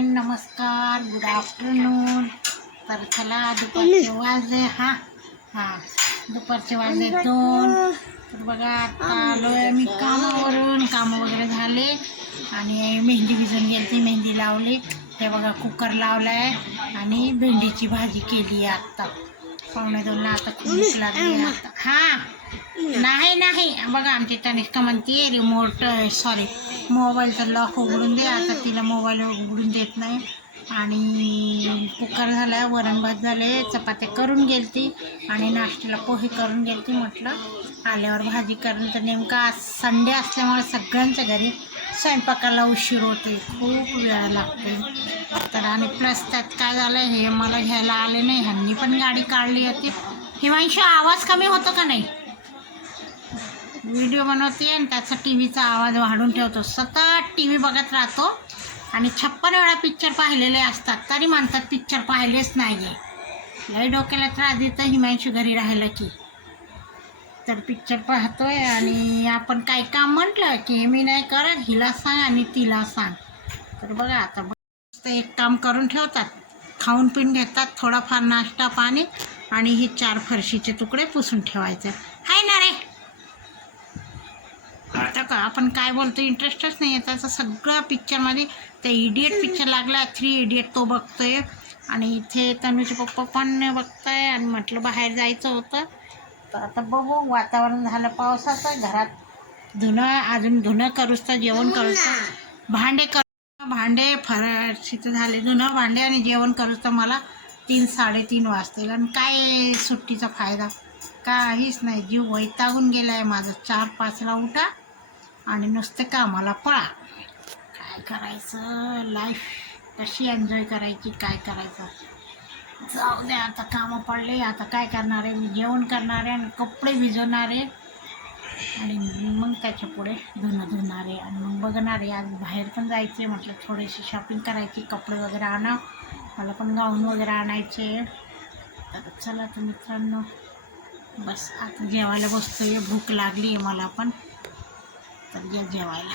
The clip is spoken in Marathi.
फ्रेंड, नमस्कार, गुड आफ्टरनून. तर चला दुपारचे वाजले दुपारचे वाजले 2. तर बघा आता आलो आहे मी कामावरून. कामं वगैरे झाले आणि मेहंदी भिजून गेली, मेहंदी लावली. हे बघा कुकर लावला आहे आणि भेंडीची भाजी केली आहे आत्ता 1:45ला. आता खूप लागली आता. नाही बघा आमची तनिष्का म्हणते रिमोट मोबाईलचा लॉक उघडून दे. आता तिला मोबाईल उघडून देत नाही. आणि कुकर झाला, वरण भात झाले, चपात्या करून गेलती आणि नाश्त्याला पोहे करून गेलती. म्हटलं आल्यावर भाजी करून. तर नेमका आज संडे असल्यामुळे सगळ्यांच्या घरी स्वयंपाकाला उशीर होते, खूप वेळ लागते. तर आणि प्लस त्यात काय झालं, हे मला घ्यायला आले नाही, ह्यांनी पण गाडी काढली होती. हिमांशू आवाज कमी होतो का नाही? व्हिडिओ बनवते आणि त्याचा टी व्हीचा आवाज वाढवून ठेवतो. सतत टी व्ही बघत राहतो आणि 56 वेळा पिक्चर पाहिलेले असतात तरी म्हणतात पिक्चर पाहिलेच नाही आहे. लई डोक्याला त्रास देतं हिमांशू घरी राहिलं की. तर पिक्चर पाहतोय आणि आपण काही काम म्हटलं की मी नाही करत, हिला सांग आणि तिला सांग. तर बघा आता एक काम करून ठेवतात, खाऊन पिऊन घेतात, थोडाफार नाश्ता पाणी आणि हे 4 फरशीचे तुकडे पुसून ठेवायचे. हाय ना रे, आता का आपण काय बोलतो इंटरेस्टच नाही आहे त्याचं. सगळं पिक्चरमध्ये ते इडियट पिक्चर लागला, 3 इडियट तो बघतोय. आणि इथे तनुचे पप्पा पण बघताय आणि म्हटलं बाहेर जायचं होतं. तर आता बघू, वातावरण झालं पावसाचं. घरात अजून धुणं करूच तर जेवण करूच तर भांडे फरशीचं झाले, धुणं भांडे आणि जेवण करूच तर मला 3-3:30 वाजतील. आणि काय सुट्टीचा फायदा काहीच नाही. जीव वैतागून गेला आहे माझं. 4-5ला उठा आणि नुसते कामाला पळा. काय करायचं, लाईफ कशी एन्जॉय करायची, काय करायचं. जाऊ द्या, आता कामं पडले. आता काय करणार आहे, मी जेवण करणार आहे आणि कपडे भिजवणार आहे आणि मग त्याच्या पुढे धुणार आहे आणि मग बघणार आहे. आज बाहेर पण जायचे, म्हटलं थोडीशी शॉपिंग करायची, कपडे वगैरे आणा, मला पण गाऊन वगैरे आणायचे. तर चला तर मित्रांनो, बस आता जेवायला बसतोय. भूक लागली आहे मला पण, तर या जेवायला.